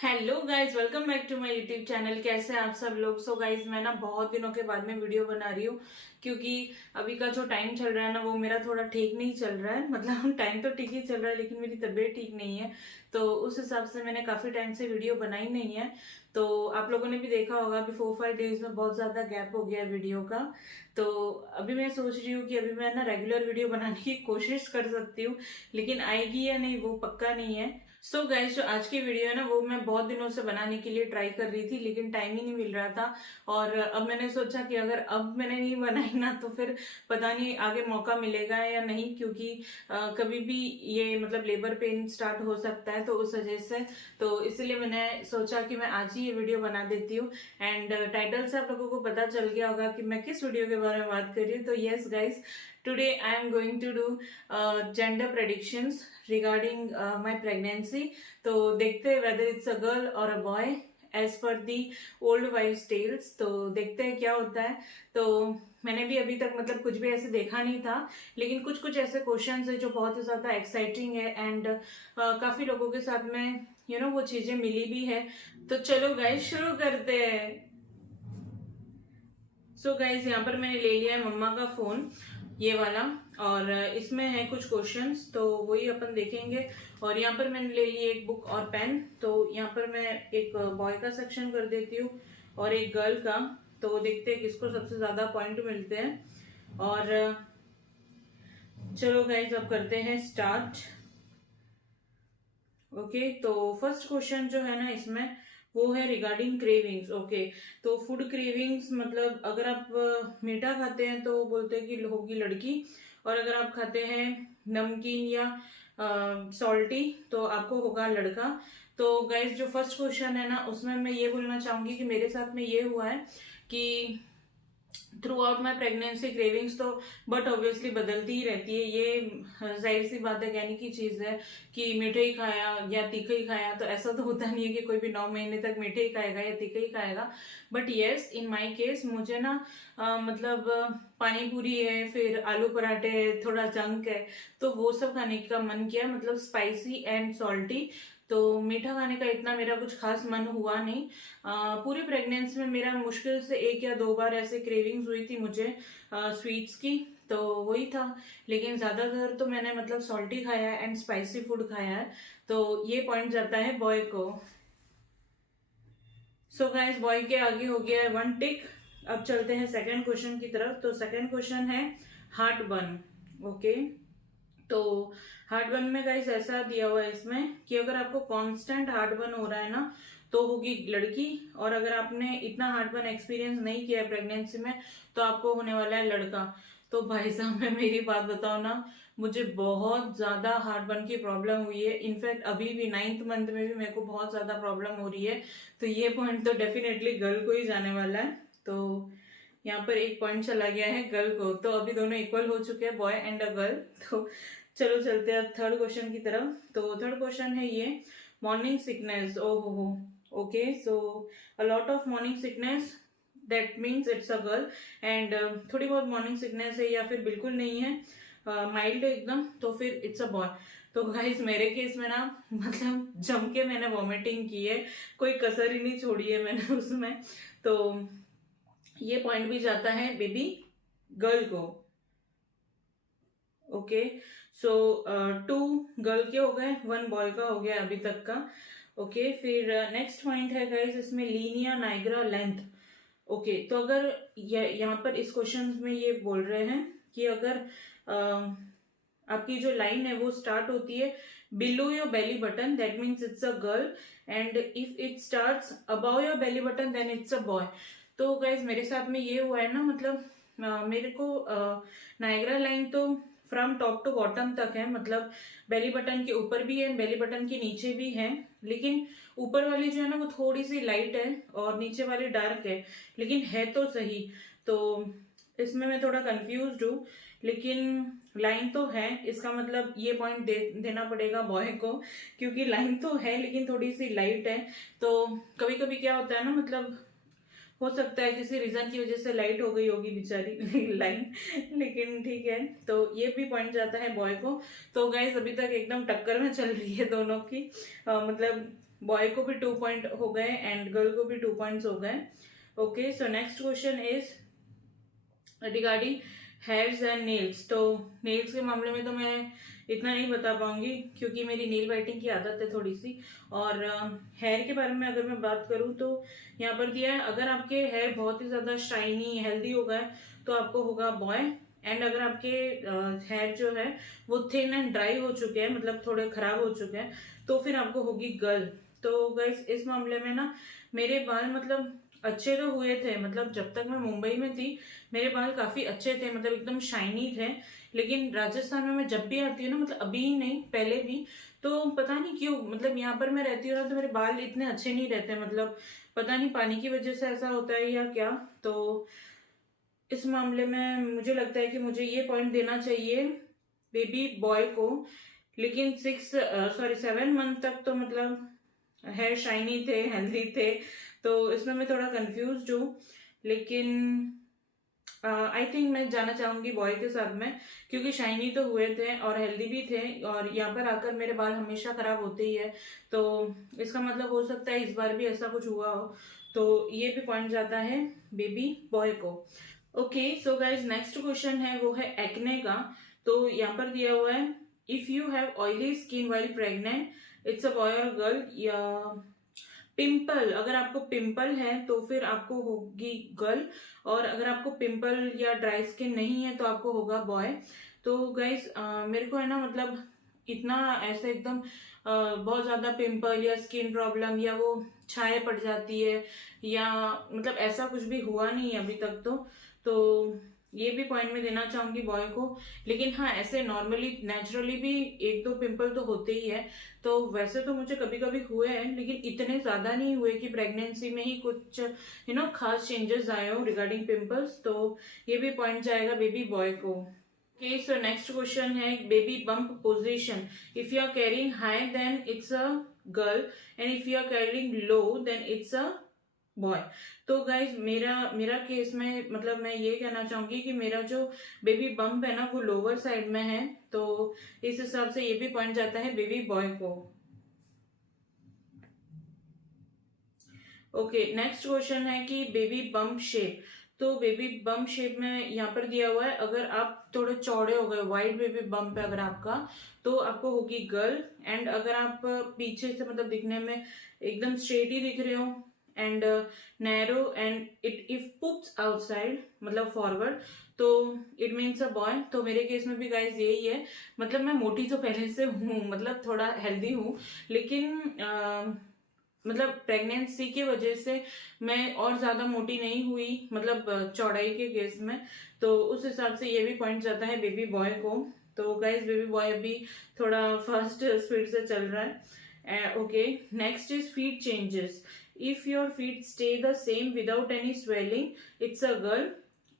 Hello guys, welcome back to my YouTube channel. कैसे हैं आप सब लोग। सो गाइज, मैं ना बहुत दिनों के बाद में वीडियो बना रही हूँ क्योंकि अभी का जो टाइम चल रहा है ना वो मेरा थोड़ा ठीक नहीं चल रहा है। मतलब टाइम तो ठीक ही चल रहा है लेकिन मेरी तबीयत ठीक नहीं है, तो उस हिसाब से मैंने काफी टाइम से वीडियो बनाई नहीं है। तो आप लोगों ने भी देखा होगा अभी 4-5 डेज में बहुत ज्यादा गैप हो गया वीडियो का। तो अभी मैं सोच रही हूँ कि अभी मैं ना रेगुलर वीडियो बनाने की कोशिश कर सकती हूँ, लेकिन आएगी या नहीं वो पक्का नहीं है। सो गाइज, जो आज की वीडियो है ना वो मैं बहुत दिनों से बनाने के लिए ट्राई कर रही थी लेकिन टाइम ही नहीं मिल रहा था। और अब मैंने सोचा कि अगर अब मैंने नहीं बनाई ना तो फिर पता नहीं आगे मौका मिलेगा या नहीं, क्योंकि कभी भी ये मतलब लेबर पेन स्टार्ट हो सकता है, तो उस वजह से तो इसलिए मैंने सोचा कि मैं आज ही ये वीडियो बना देती हूँ। एंड टाइटल से आप लोगों को पता चल गया होगा कि मैं किस वीडियो के बारे में बात कर रही हूँ। तो yes guys, today I am going to do gender predictions regarding my pregnancy. तो देखते हैं whether it's a girl or a boy as per the old wives tales। तो देखते हैं क्या होता है। तो मैंने भी अभी तक मतलब कुछ भी ऐसे देखा नहीं था, लेकिन कुछ कुछ ऐसे क्वेश्चंस है जो बहुत ही ज्यादा एक्साइटिंग है एंड काफी लोगों के साथ में वो चीजें मिली भी है। तो चलो गाइस शुरू करते हैं। सो गाइज, यहाँ पर मैंने ले लिया है मम्मा का फोन, ये वाला, और इसमें है कुछ क्वेश्चंस तो वही अपन देखेंगे। और यहाँ पर मैंने ले ली एक बुक और पेन। तो यहाँ पर मैं एक बॉय का सेक्शन कर देती हूँ और एक गर्ल का। तो देखते हैं किसको सबसे ज्यादा पॉइंट मिलते हैं। और चलो गाइज, अब करते हैं स्टार्ट। ओके, तो फर्स्ट क्वेश्चन जो है ना इसमें वो है रिगार्डिंग क्रेविंग्स। ओके, तो फूड क्रेविंग्स मतलब अगर आप मीठा खाते हैं तो बोलते हैं कि होगी लड़की, और अगर आप खाते हैं नमकीन या सॉल्टी तो आपको होगा लड़का। तो गाइज, जो फर्स्ट क्वेश्चन है ना उसमें मैं ये बोलना चाहूंगी कि मेरे साथ में ये हुआ है कि through out my pregnancy cravings तो बट ऑब्वियसली बदलती ही रहती है। ये जाहिर सी बात है, कहने की चीज है कि मीठे ही खाया या तीखे ही खाया, तो ऐसा तो होता नहीं है कि कोई भी 9 महीने तक मीठे ही खाएगा या तीखे ही खाएगा। But yes, in my case मुझे ना मतलब पानी पूरी है, फिर आलू पराठे है, थोड़ा जंक है, तो वो सब खाने का मन किया, मतलब स्पाइसी एंड सॉल्टी। तो मीठा खाने का इतना मेरा कुछ खास मन हुआ नहीं। पूरी प्रेगनेंसी में मेरा मुश्किल से 1 या 2 बार ऐसे क्रेविंग्स हुई थी मुझे स्वीट्स की, तो वही था। लेकिन ज्यादातर तो मैंने मतलब सॉल्टी खाया है एंड स्पाइसी फूड खाया है। तो ये पॉइंट जाता है बॉय को। सो गाइस, बॉय के आगे हो गया है 1 टिक। अब चलते हैं सेकंड क्वेश्चन की तरफ। तो सेकंड क्वेश्चन है हार्ट बर्न। ओके, तो हार्ट बर्न में गाइस ऐसा दिया हुआ है इसमें कि अगर आपको कांस्टेंट हार्ट बर्न हो रहा है ना तो होगी लड़की, और अगर आपने इतना हार्ट बर्न एक्सपीरियंस नहीं किया है प्रेगनेंसी में तो आपको होने वाला है लड़का। तो भाई साहब, मैं मेरी बात बताऊं ना, मुझे बहुत ज्यादा हार्ट बर्न की प्रॉब्लम हुई है। इनफैक्ट अभी भी 9th मंथ में भी मेरे को बहुत ज्यादा प्रॉब्लम हो रही है। तो ये पॉइंट तो डेफिनेटली गर्ल को ही जाने वाला है। तो यहाँ पर एक पॉइंट चला गया है गर्ल को। तो अभी दोनों इक्वल हो चुके हैं, बॉय एंड अ गर्ल। तो चलो चलते हैं थर्ड क्वेश्चन की तरफ। तो थर्ड क्वेश्चन है ये मॉर्निंग सिकनेस। ओ हो, okay, so a lot of morning sickness, that means it's a girl. And थोड़ी बहुत मॉर्निंग सिकनेस है या फिर बिल्कुल नहीं है, माइल्ड है एकदम, तो फिर इट्स अ बॉय। तो गाइस, मेरे केस में ना मतलब जम के मैंने वॉमिटिंग की है, कोई कसर ही नहीं छोड़ी है मैंने उसमें। तो ये पॉइंट भी जाता है बेबी गर्ल को। ओके, सो 2 गर्ल के हो गए, 1 बॉय का हो गया अभी तक का। ओके, फिर नेक्स्ट पॉइंट है गाइस इसमें लीनिया नाइग्रा लेंथ। ओके, तो अगर यहाँ पर इस क्वेश्चन में ये बोल रहे हैं कि अगर आपकी जो लाइन है वो स्टार्ट होती है below your belly button, that means it's a girl, and if it starts above your belly button then it's a boy. तो गाइज, मेरे साथ में ये हुआ है ना, मतलब मेरे को नायग्रा लाइन तो फ्रॉम टॉप टू बॉटम तक है, मतलब बेली बटन के ऊपर भी है, बेली बटन के नीचे भी है, लेकिन ऊपर वाली जो है ना वो थोड़ी सी लाइट है और नीचे वाली डार्क है, लेकिन है तो सही। तो इसमें मैं थोड़ा कंफ्यूज्ड हूँ, लेकिन लाइन तो है, इसका मतलब ये पॉइंट देना पड़ेगा बॉय को, क्योंकि लाइन तो है लेकिन थोड़ी सी लाइट है। तो कभी कभी क्या होता है ना, मतलब हो सकता है किसी रीजन की वजह से लाइट हो गई होगी बेचारी लाइन, लेकिन ठीक है। तो ये भी पॉइंट जाता है बॉय को। तो गाइज, अभी तक एकदम टक्कर में चल रही है दोनों की, मतलब बॉय को भी 2 पॉइंट हो गए एंड गर्ल को भी 2 पॉइंट्स हो गए। Okay, so next question is regarding hairs and nails. तो नेल्स के मामले में तो मैं इतना नहीं बता पाऊंगी क्योंकि मेरी नेल बाइटिंग की आदत है थोड़ी सी। और हेयर के बारे में अगर मैं बात करूं तो यहाँ पर दिया है, अगर आपके हेयर बहुत ही ज़्यादा शाइनी हेल्दी हो गए तो आपको होगा बॉय, एंड अगर आपके हेयर जो है वो थिन एंड ड्राई हो चुके हैं, मतलब थोड़े खराब हो चुके हैं, तो फिर आपको होगी गर्ल। तो गाइस इस मामले में ना मेरे बाल मतलब अच्छे तो हुए थे, मतलब जब तक मैं मुंबई में थी मेरे बाल काफी अच्छे थे, मतलब एकदम शाइनी थे। लेकिन राजस्थान में मैं जब भी आती हूँ ना, मतलब अभी ही नहीं पहले भी, तो पता नहीं क्यों, मतलब यहाँ पर मैं रहती हूँ ना तो मेरे बाल इतने अच्छे नहीं रहते, मतलब पता नहीं पानी की वजह से ऐसा होता है या क्या। तो इस मामले में मुझे लगता है कि मुझे ये पॉइंट देना चाहिए बेबी बॉय को। लेकिन 7 मंथ तक तो मतलब हेयर शाइनी थे, हेल्दी थे, तो इसमें मैं थोड़ा कंफ्यूज हूँ। लेकिन आई थिंक मैं जाना चाहूंगी बॉय के साथ में, क्योंकि शाइनी तो हुए थे और हेल्दी भी थे, और यहाँ पर आकर मेरे बाल हमेशा खराब होते ही है, तो इसका मतलब हो सकता है इस बार भी ऐसा कुछ हुआ हो। तो ये भी पॉइंट जाता है बेबी बॉय को। Okay, so guys next question है वो है एक्ने का। तो यहाँ पर दिया हुआ है, if you have oily skin while pregnant it's a boy और गर्ल, या पिंपल, अगर आपको पिंपल है तो फिर आपको होगी गर्ल, और अगर आपको पिंपल या ड्राई स्किन नहीं है तो आपको होगा बॉय। तो गाइज मेरे को है ना, मतलब इतना ऐसे एकदम बहुत ज्यादा पिंपल या स्किन प्रॉब्लम या वो छाए पड़ जाती है या मतलब ऐसा कुछ भी हुआ नहीं है अभी तक। तो ये भी पॉइंट में देना चाहूंगी बॉय को। लेकिन हाँ, ऐसे नॉर्मली नेचुरली भी 1-2 पिंपल तो होते ही है, तो वैसे तो मुझे कभी कभी हुए हैं, लेकिन इतने ज्यादा नहीं हुए कि प्रेगनेंसी में ही कुछ खास चेंजेस आए हो रिगार्डिंग पिंपल्स। तो ये भी पॉइंट जाएगा बेबी बॉय को। ओके, सो नेक्स्ट क्वेश्चन है baby bump position. If you are carrying high then it's a girl, and if you are carrying low then it's a boy. तो guys मेरा मेरा case में मतलब मैं ये कहना चाहूंगी कि मेरा जो बेबी बम्प है ना वो लोअर साइड में है, तो इस हिसाब से ये भी पॉइंट जाता है बेबी बॉय को। ओके, नेक्स्ट क्वेश्चन है कि बेबी बम्प शेप। तो बेबी बम्प शेप में यहाँ पर दिया हुआ है, अगर आप थोड़े चौड़े हो गए, वाइड बेबी बम्प है अगर आपका, तो आपको होगी गर्ल, एंड अगर आप पीछे से मतलब दिखने में एकदम स्ट्रेट ही दिख रहे हो and narrow and it if puts outside मतलब फॉरवर्ड, तो इट मीन्स अ बॉय। तो मेरे केस में भी गाइज यही है, मतलब मैं मोटी तो पहले से हूँ, मतलब थोड़ा हेल्दी हूँ, लेकिन मतलब प्रेगनेंसी की वजह से मैं और ज्यादा मोटी नहीं हुई, मतलब चौड़ाई के केस में, तो उस हिसाब से ये भी पॉइंट जाता है बेबी बॉय को। तो गाइज बेबी बॉय अभी थोड़ा फास्ट स्पीड से चल रहा है। Okay, next is feet changes. If your feet stay the same without any swelling it's a girl,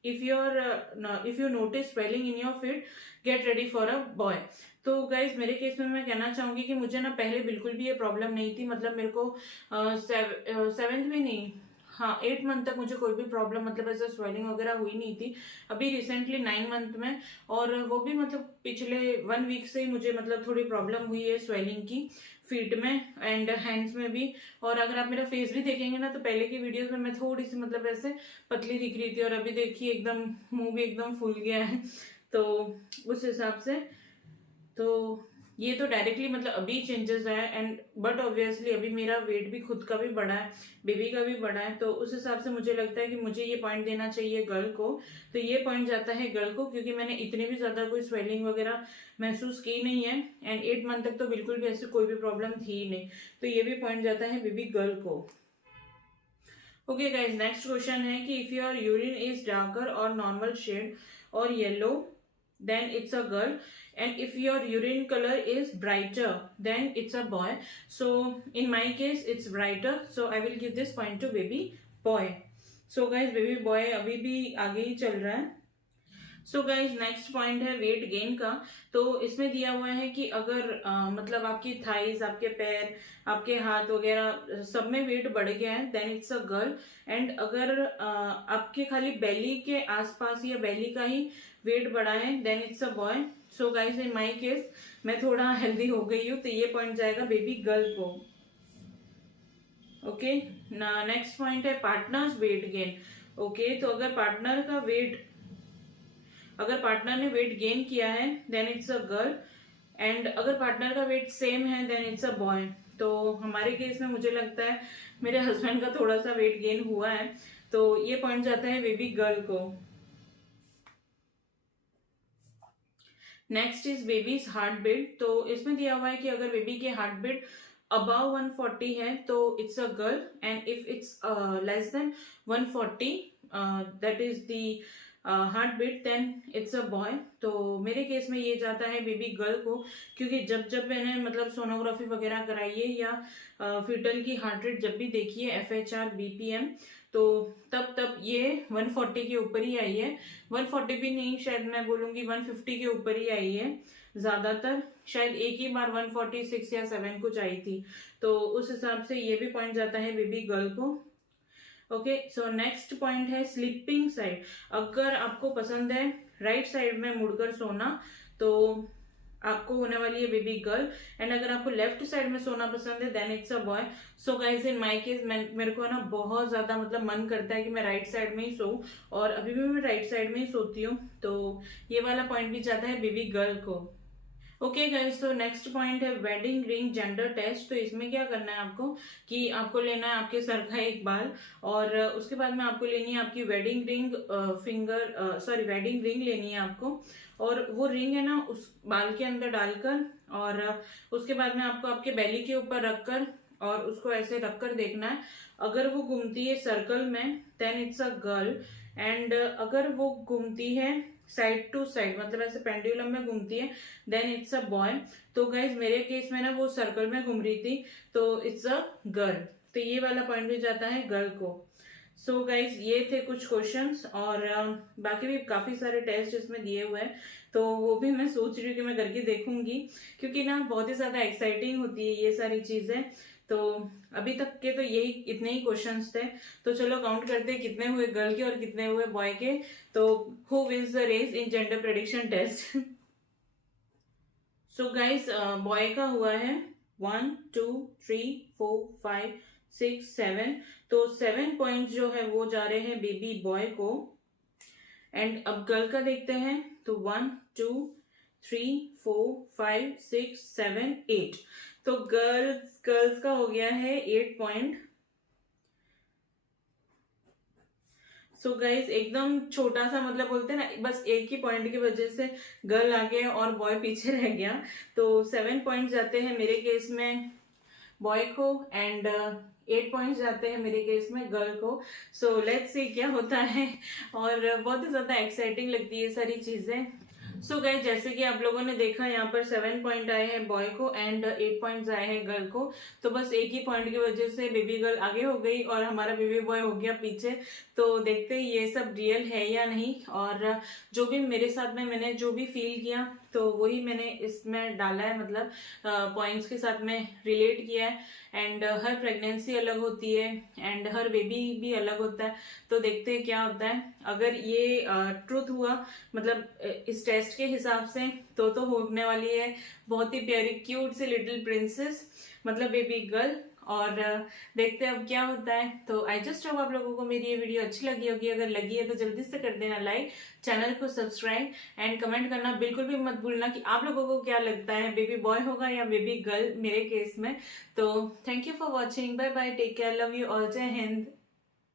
if you notice swelling in your feet get ready for a boy। तो guys मेरे case में मैं कहना चाहूंगी कि मुझे ना पहले बिल्कुल भी ये प्रॉब्लम नहीं थी, मतलब मेरे को 7th भी नहीं, हाँ 8 मंथ तक मुझे कोई भी प्रॉब्लम मतलब ऐसा स्वेलिंग वगैरह हुई नहीं थी। अभी रिसेंटली 9 मंथ में, और वो भी मतलब पिछले 1 वीक से ही मुझे मतलब थोड़ी प्रॉब्लम हुई है स्वेलिंग की फीट में एंड हैंड्स में भी। और अगर आप मेरा फेस भी देखेंगे ना तो पहले की वीडियोस में मैं थोड़ी सी मतलब ऐसे पतली दिख रही थी, और अभी देखिए एकदम मुंह भी एकदम फूल गया है। तो उस हिसाब से तो ये तो डायरेक्टली मतलब अभी चेंजेस है, एंड बट ऑब्वियसली अभी मेरा वेट भी खुद का भी बढ़ा है, बेबी का भी बढ़ा है, तो उस हिसाब से मुझे लगता है कि मुझे ये पॉइंट देना चाहिए गर्ल को। तो ये पॉइंट जाता है गर्ल को, क्योंकि मैंने इतनी भी ज्यादा कोई स्वेलिंग वगैरह महसूस की नहीं है, एंड 8 मंथ तक तो बिल्कुल भी ऐसी कोई भी प्रॉब्लम थी ही नहीं, तो ये भी पॉइंट जाता है बेबी गर्ल को। ओके गाइज, नेक्स्ट क्वेश्चन है कि if your urine is darker और नॉर्मल शेड और yellow then it's a girl, and if your urine color is brighter then it's a boy। So in my case it's brighter, so I will give this point to baby boy। so guys baby boy अभी भी आगे ही चल रहा है। So guys next point है weight gain का। तो इसमें दिया हुआ है कि अगर मतलब आपकी थाइज, आपके पैर, आपके हाथ वगैरह सब में वेट बढ़ गया है then it's a girl, and अगर आपके खाली बेली के आसपास या बेली का ही वेट बढ़ा है then it's a boy. So guys in my case मैं थोड़ा हेल्दी हो गई हूँ, तो ये पॉइंट जाएगा बेबी गर्ल को। ओके, नेक्स्ट पॉइंट है पार्टनर्स वेट गेन। ओके, तो अगर पार्टनर ने वेट गेन किया है then it's a girl, and अगर पार्टनर का वेट सेम है देन इट्स अ बॉय। तो हमारे केस में मुझे लगता है मेरे हस्बैंड का थोड़ा सा वेट गेन हुआ है, तो ये पॉइंट जाता है बेबी गर्ल को। Next is baby's heart beat. तो इसमें दिया हुआ है कि अगर बेबी की हार्ट बीट अबाव 140 है तो it's a girl, and if it's less than 140 that is the heart beat then it's a boy. तो मेरे केस में ये जाता है बेबी गर्ल को, क्योंकि जब जब मैंने मतलब सोनोग्राफी वगैरह कराई है या फीटल की हार्ट रेट जब भी देखी है FHR BPM, तो तब तब ये 140 के ऊपर ही आई है। 140 भी नहीं, शायद मैं बोलूंगी 150 के ऊपर ही आई है ज्यादातर। शायद एक ही बार 146 या 7 कुछ आई थी, तो उस हिसाब से ये भी पॉइंट जाता है बेबी गर्ल को। ओके, सो नेक्स्ट पॉइंट है स्लीपिंग साइड। अगर आपको पसंद है राइट साइड में मुड़कर सोना तो आपको होने वाली है बेबी गर्ल, एंड अगर आपको लेफ्ट साइड में सोना पसंद है then it's a boy. So guys in my case मेरे को ना बहुत ज्यादा मतलब मन करता है कि मैं राइट साइड में ही सोऊं, और अभी भी मैं राइट साइड में ही सोती हूँ, तो ये वाला पॉइंट भी जाता है बेबी गर्ल को। ओके गाइस, तो नेक्स्ट पॉइंट है वेडिंग रिंग जेंडर टेस्ट। तो इसमें क्या करना है आपको कि आपको लेना है आपके सर का एक बाल, और उसके बाद में आपको लेनी है आपकी वेडिंग रिंग वेडिंग रिंग लेनी है आपको, और वो रिंग है ना उस बाल के अंदर डालकर, और उसके बाद में आपको आपके बेली के ऊपर रखकर और उसको ऐसे रखकर देखना है। अगर वो घूमती है सर्कल में then it's a girl, and अगर वो घूमती है साइड टू साइड मतलब ऐसे पेंडुलम में घूमती है देन इट्स अ बॉय। तो गाइज मेरे केस में ना वो सर्कल में घूम रही थी तो इट्स अ गर्ल, तो ये वाला पॉइंट भी जाता है गर्ल को। सो गाइज ये थे कुछ क्वेश्चंस, और बाकी भी काफी सारे टेस्ट इसमें दिए हुए हैं, तो वो भी मैं सोच रही हूँ कि मैं करके देखूंगी, क्योंकि ना बहुत ही ज्यादा एक्साइटिंग होती है ये सारी चीजें। तो अभी तक के तो यही इतने ही क्वेश्चंस थे, तो चलो काउंट करते हैं कितने हुए गर्ल के और कितने हुए बॉय के। तो who wins the race in gender prediction test? So guys boy का हुआ है 1 2 3 4 5 6 7, तो 7 पॉइंट जो है वो जा रहे हैं बेबी बॉय को। एंड अब गर्ल का देखते हैं, तो 1 2 3 4 5 6 7 8, तो गर्ल्स का हो गया है 8 पॉइंट। सो गाइज एकदम छोटा सा मतलब बोलते हैं ना, बस एक ही पॉइंट की वजह से गर्ल आगे और बॉय पीछे रह गया, तो 7 पॉइंट जाते हैं मेरे केस में बॉय को, एंड 8 पॉइंट जाते हैं मेरे केस में गर्ल को। सो लेट्स सी क्या होता है, और बहुत ही ज्यादा एक्साइटिंग लगती है सारी चीजें। सो गाइस जैसे कि आप लोगों ने देखा यहाँ पर 7 पॉइंट आए हैं बॉय को एंड 8 पॉइंट्स आए हैं गर्ल को, तो बस एक ही पॉइंट की वजह से बेबी गर्ल आगे हो गई और हमारा बेबी बॉय हो गया पीछे। तो देखते हैं ये सब रियल है या नहीं, और जो भी मेरे साथ में मैंने जो भी फील किया तो वही मैंने इसमें डाला है, मतलब पॉइंट्स के साथ में रिलेट किया है। एंड हर प्रेगनेंसी अलग होती है एंड हर बेबी भी अलग होता है, तो देखते हैं क्या होता है। अगर ये ट्रूथ हुआ मतलब इस टेस्ट के हिसाब से तो होने वाली है बहुत ही प्यारी क्यूट सी लिटिल प्रिंसेस, मतलब बेबी गर्ल। और देखते हैं अब क्या होता है। तो आई जस्ट होप आप लोगों को मेरी ये वीडियो अच्छी लगी होगी, अगर लगी है तो जल्दी से कर देना लाइक, चैनल को सब्सक्राइब एंड कमेंट करना बिल्कुल भी मत भूलना कि आप लोगों को क्या लगता है बेबी बॉय होगा या बेबी गर्ल मेरे केस में। तो thank you for watching, bye bye, take care, love you all, जय हिंद।